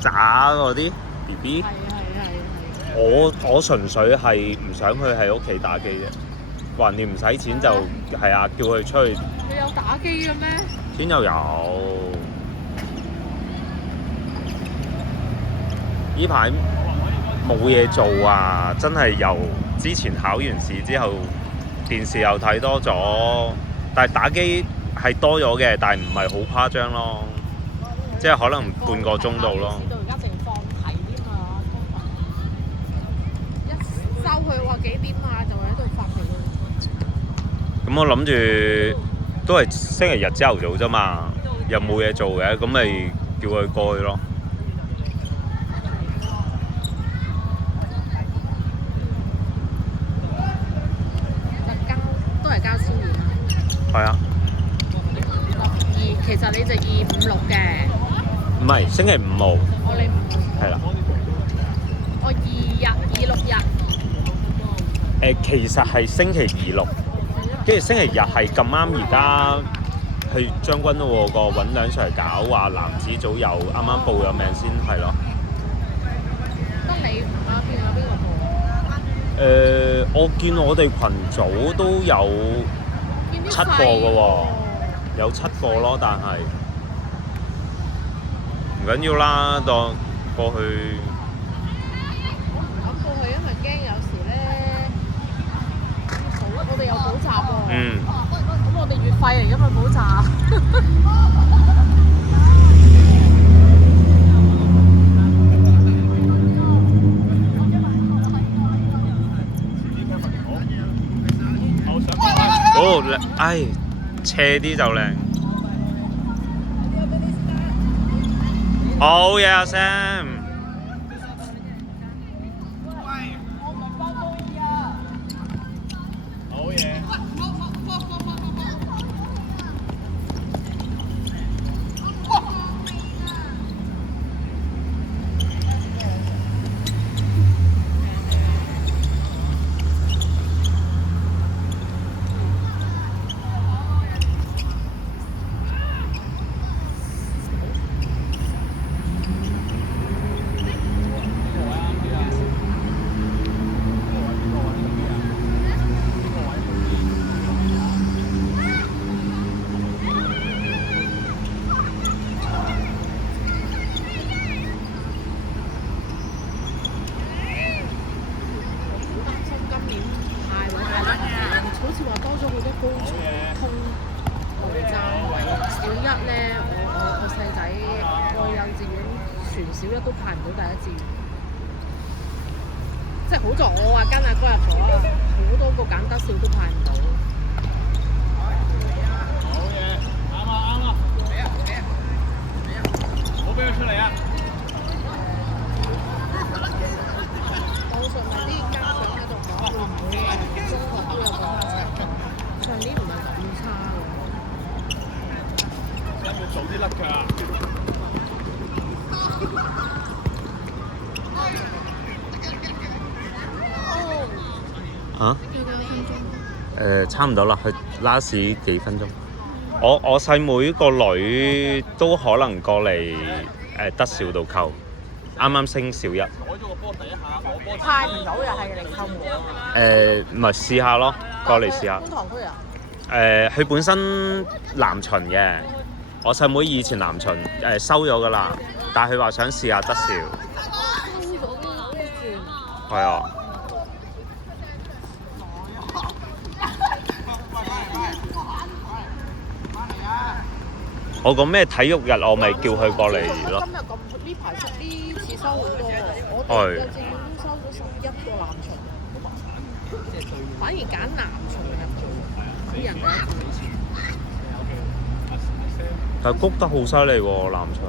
渣嗰啲 BB。我純粹係唔想佢喺屋企打機啫，橫掂唔使錢就係啊，叫佢出去。你有打機嘅咩？邊有？呢排冇嘢做啊！真係由之前考完試之後，電視又睇多咗，但係打機係多咗嘅，但係唔係好誇張咯，即係可能半個鐘度咯。到而家淨放題添啊！一收佢話幾點啊，就喺度發脾氣。咁我諗住都係星期日朝頭早啫嘛，又冇嘢做嘅，咁咪叫佢過去咯。都係交宵夜啊！係啊，其實你就2、5、6嘅。唔係星期5冇。我你係啦。我2、6日。其實係星期2、6，跟住星期日係咁啱而家去將軍澳個揾兩 Sir 搞話男子組有啱啱報咗名先係咯。得你啊？見有邊個報？我見我哋群組都有7個嘅喎，有7個咯，但係唔緊要啦，當過去。我過去，因為驚有時咧，我哋有補習喎。咁我哋月費嚟㗎嘛補習。哦，唉，斜啲就靚。好嘢啊 Sam！好嘢。小一都派唔到第一志願，即係好在我話跟阿哥入咗啊，好多個揀得少都派唔到。好嘢，啱啊！好俾佢出嚟啊！網上咪啲家長喺度講會唔會中學都有個考試？上年唔係咁差喎。有冇早啲甩腳啊？嚇？差唔多啦，佢 last 幾分鐘。我細妹個女都可能過嚟德兆度扣，啱啱升小一。派唔到又係嚟扣門。唔係試下咯，過嚟試下。觀塘區啊？佢本身南巡嘅，我細妹以前南巡收咗㗎啦，但係佢話想試下德兆。收咗呢轉。係啊。我講咩體育日，我咪叫佢過嚟咯。今日咁呢排呢次收好多喎，我哋幼稚園都收咗11個南巡，反而揀南巡入啲人第一。但係谷得好犀利喎，南巡。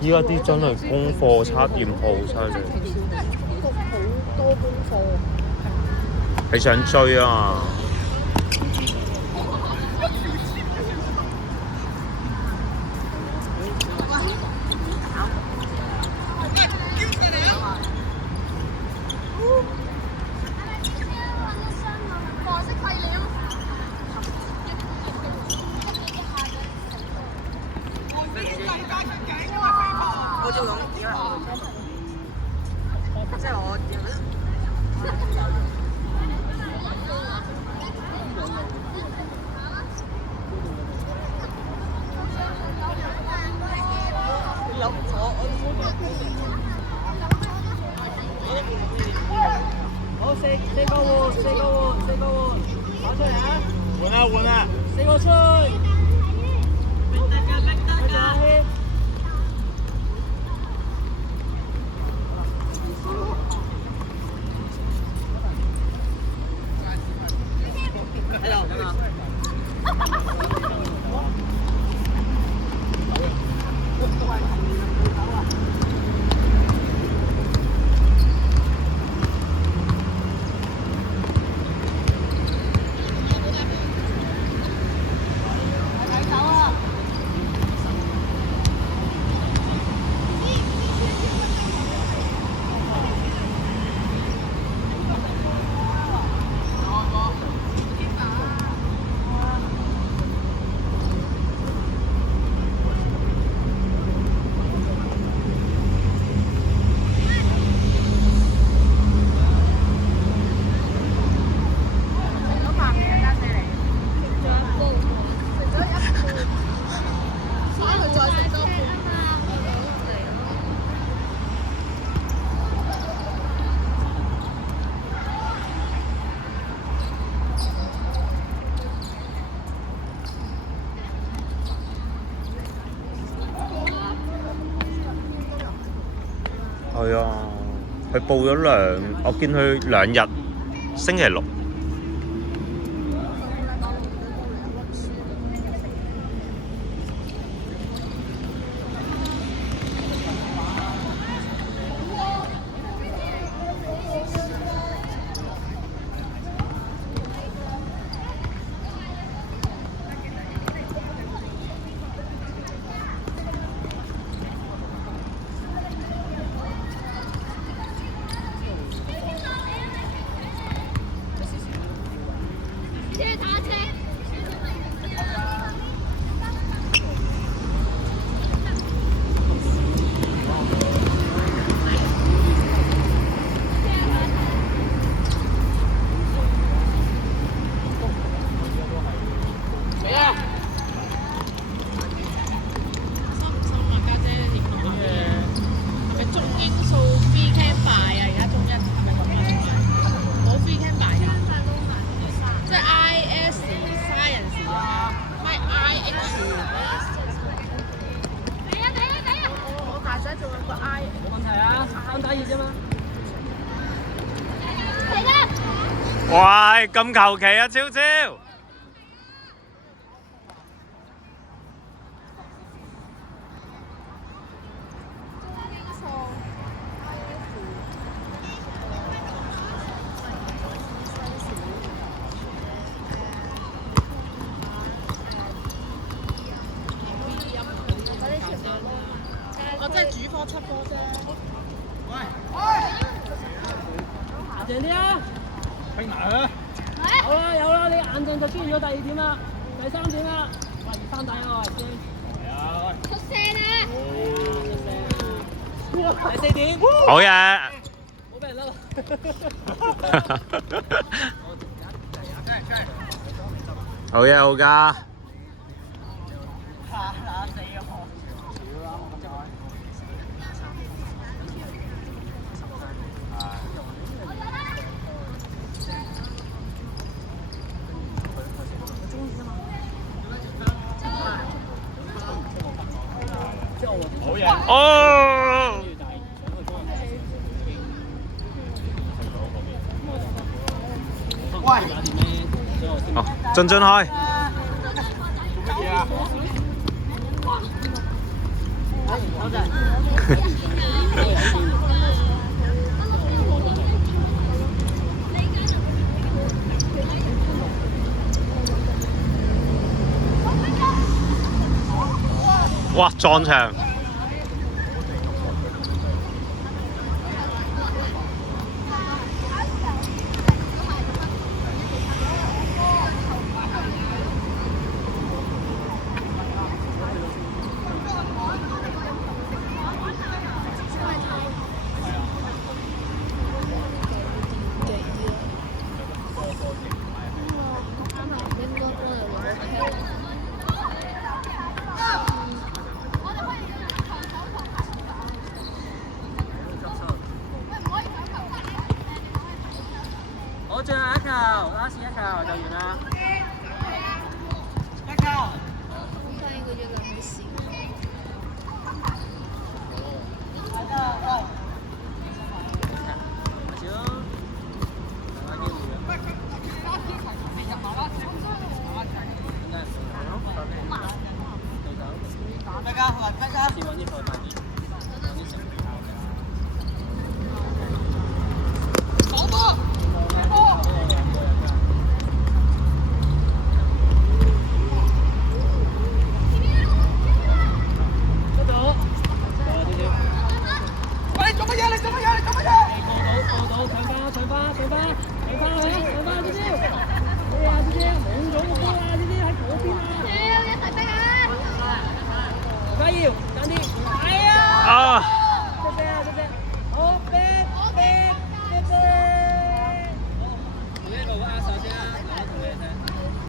依家啲真係功課測驗好犀利。谷好多功課。你想追啊嘛？我就容易了，即係我好，四個換，攞出嚟啊！換啊！ 4個出，繼續阿軒。喺度咁啊！係啊，佢報咗我見佢2日，星期六。喂，咁求其啊，超超！我即係主科出科啫。硬淨啲啊！拼埋佢。有啦，你硬淨就出現咗第2點啦，第3點啦，喂，3底啊，先。係啊。出聲啊！第4點。好嘢！冇俾人甩啦。好嘢，好㗎。好嘢。哦！哦，進開。做乜嘢啊？哇！撞牆。拉屎一球就完啦。但係個月亮好少。加油，爭啲！係啊！啊！